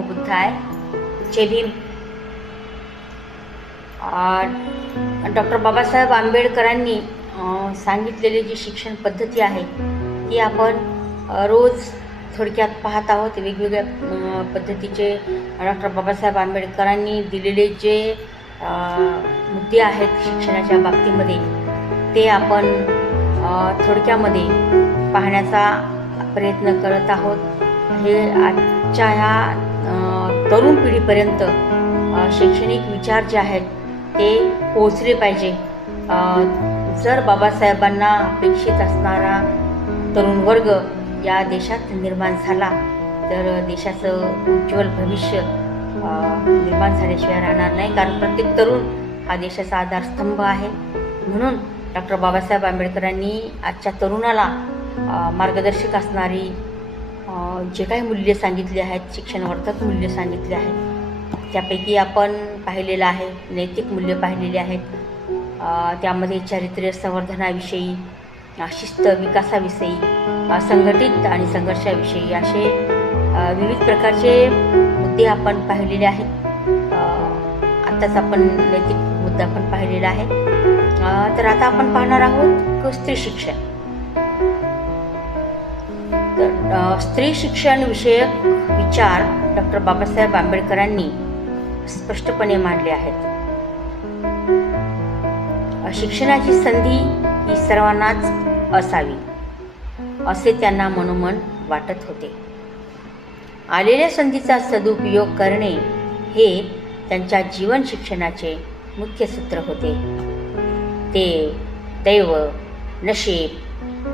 नमो बुद्धाय जय भीम. डॉक्टर बाबासाहेब आंबेडकरांनी सांगितलेली जी शिक्षण पद्धती आहे ती आपण रोज थोडक्यात पाहत आहोत. वेगवेगळ्या पद्धतीचे डॉक्टर बाबासाहेब आंबेडकरांनी दिलेले जे मुद्दे आहेत शिक्षणाच्या बाबतीमध्ये ते आपण थोडक्यामध्ये पाहण्याचा प्रयत्न करत आहोत. हे आजच्या ह्या तरुण पिढीपर्यंत शैक्षणिक विचार जे आहेत ते पोहोचले पाहिजे. जर बाबासाहेबांना अपेक्षित असणारा तरुण वर्ग या देशात निर्माण झाला तर देशाचं उज्ज्वल भविष्य निर्माण झाल्याशिवाय राहणार नाही. कारण प्रत्येक तरुण हा देशाचा आधारस्तंभ आहे. म्हणून डॉक्टर बाबासाहेब आंबेडकरांनी आजच्या तरुणाला मार्गदर्शक असणारी जे काही मूल्य सांगितले आहेत शिक्षणवर्धक मूल्य सांगितले आहेत त्यापैकी आपण पाहिलेलं आहे नैतिक मूल्य पाहिलेले आहेत. त्यामध्ये चारित्र्य संवर्धनाविषयी शिस्त विकासाविषयी संघटित आणि संघर्षाविषयी असे विविध प्रकारचे मुद्दे आपण पाहिलेले आहेत. आत्ताच आपण नैतिक मुद्दा पण पाहिलेला आहे. तर आता आपण पाहणार आहोत स्त्री शिक्षण. स्त्री शिक्षण विषयक विचार डॉक्टर बाबासाहेब आंबेडकरांनी स्पष्टपणे मांडले आहेत. शिक्षणाची संधी ही सर्वांनाच असावी असे त्यांना मनोमन वाटत होते. आलेल्या संधीचा सदुपयोग करणे हे त्यांच्या जीवन शिक्षणाचे मुख्य सूत्र होते. ते दैव नशीब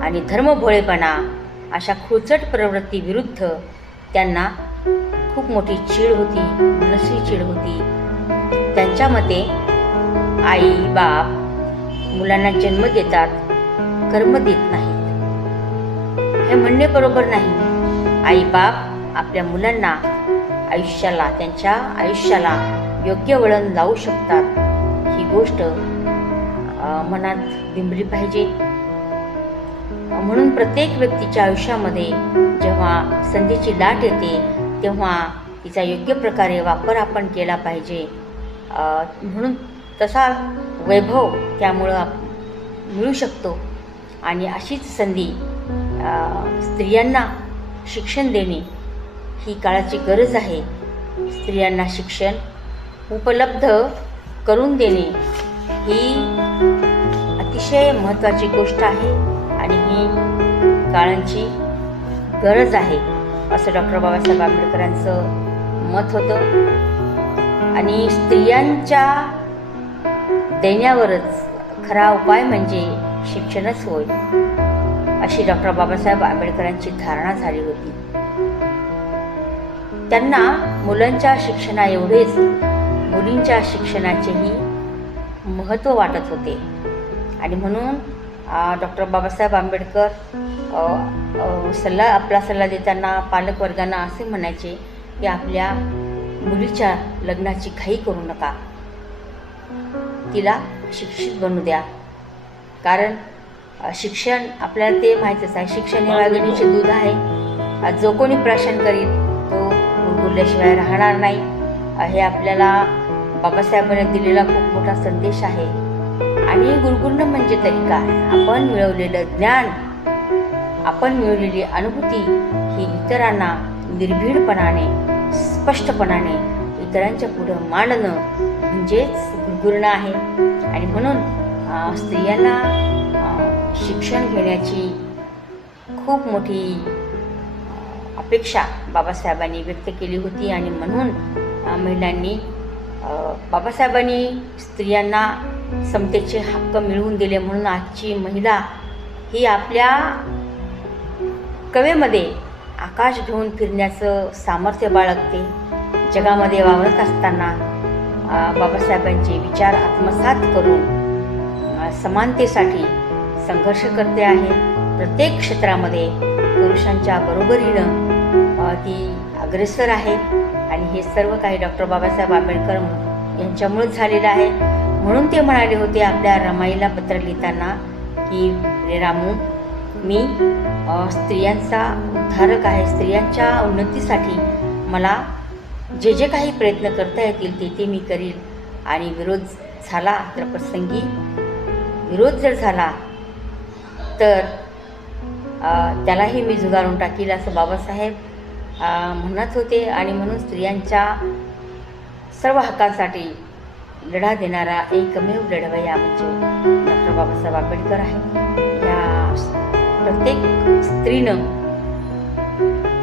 आणि धर्मभोळेपणा अशा खोचट प्रवृत्तीविरुद्ध त्यांना खूप मोठी चीड होती मनस्वी चीड होती. त्यांच्या मते आई बाप मुलांना जन्म देतात कर्म देत नाहीत. हे म्हणणे बरोबर नाही. आई बाप आपल्या मुलांना आयुष्याला त्यांच्या आयुष्याला योग्य वळण लावू शकतात. ही गोष्ट मनात बिंबली पाहिजे. म्हणून प्रत्येक व्यक्तीच्या आयुष्यामध्ये जेव्हा संधीची लाट येते तेव्हा तिचा योग्य प्रकारे वापर आपण केला पाहिजे. म्हणून तसा वैभव त्यामुळं आप- मिळू शकतो. आणि अशीच संधी स्त्रियांना शिक्षण देणे ही काळाची गरज आहे. स्त्रियांना शिक्षण उपलब्ध करून देणे ही अतिशय महत्त्वाची गोष्ट आहे. आणि ही काळांची गरज आहे असं डॉक्टर बाबासाहेब आंबेडकरांचं मत होतं. आणि स्त्रियांच्या देण्यावरच खरा उपाय म्हणजे शिक्षणच होय अशी डॉक्टर बाबासाहेब आंबेडकरांची धारणा झाली होती. त्यांना मुलांच्या शिक्षणा एवढेच मुलींच्या शिक्षणाचेही महत्त्व वाटत होते. आणि म्हणून डॉक्टर बाबासाहेब आंबेडकर सल्ला आपला सल्ला देताना पालकवर्गांना असे म्हणायचे की आपल्या मुलीच्या लग्नाची घाई करू नका. तिला शिक्षित बनू द्या. कारण शिक्षण आपल्याला ते माहीतच आहे. शिक्षण हे वाघिणीचे दूध आहे. जो कोणी प्राशन करील तो गुरगुरल्याशिवाय राहणार नाही. हे आपल्याला बाबासाहेबांनी दिलेला खूप मोठा संदेश आहे. आणि गुरगुरणं म्हणजे तरी काय? आपण मिळवलेलं ज्ञान आपण मिळवलेली अनुभूती ही इतरांना निर्भीडपणाने स्पष्टपणाने इतरांच्या पुढं मांडणं म्हणजेच गुरगुरणं आहे. आणि म्हणून स्त्रियांना शिक्षण घेण्याची खूप मोठी अपेक्षा बाबासाहेबांनी व्यक्त केली होती. आणि म्हणून महिलांनी बाबासाहेबांनी स्त्रियांना समतेचे हक्क मिळवून दिले म्हणून आजची महिला ही आपल्या कवेमध्ये आकाश घेऊन फिरण्याचं सामर्थ्य बाळगते. जगामध्ये वावरत असताना बाबासाहेबांचे विचार आत्मसात करून समानतेसाठी संघर्ष करते आहे. प्रत्येक क्षेत्रामध्ये पुरुषांच्या बरोबरीनं ती अग्रेसर आहे. आणि हे सर्व काही डॉक्टर बाबासाहेब आंबेडकर यांच्यामुळेच झालेलं आहे. म्हणून ते म्हणाले होते आपल्या रमाईला पत्र लिहिताना की रे रामू मी स्त्रियांचा उद्धारक आहे. स्त्रियांच्या उन्नतीसाठी मला जे जे काही प्रयत्न करता येतील ते ते मी करील. आणि विरोध झाला तर प्रसंगी विरोध जर झाला तर त्यालाही मी झुगारून टाकील असं बाबासाहेब म्हणत होते. आणि म्हणून स्त्रियांच्या सर्व हक्कांसाठी लढा देणारा एकमेव लढवया म्हणजे डॉक्टर बाबासाहेब आंबेडकर आहे. या प्रत्येक स्त्रीनं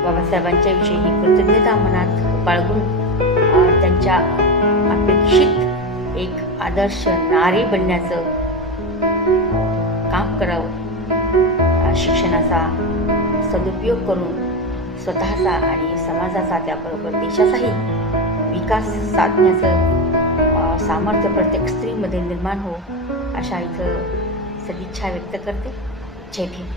बाबासाहेबांच्या विषयी ही कृतज्ञता मनात बाळगून त्यांच्या अपेक्षित एक आदर्श नारी बनण्याचं काम करावं. शिक्षणाचा सदुपयोग करून स्वतःचा आणि समाजाचा त्याबरोबर देशाचाही विकास साधण्याचं सामर्थ्य प्रत्येक स्त्रीमध्ये निर्माण हो अशा इथं सदिच्छा व्यक्त करते. जय भीम.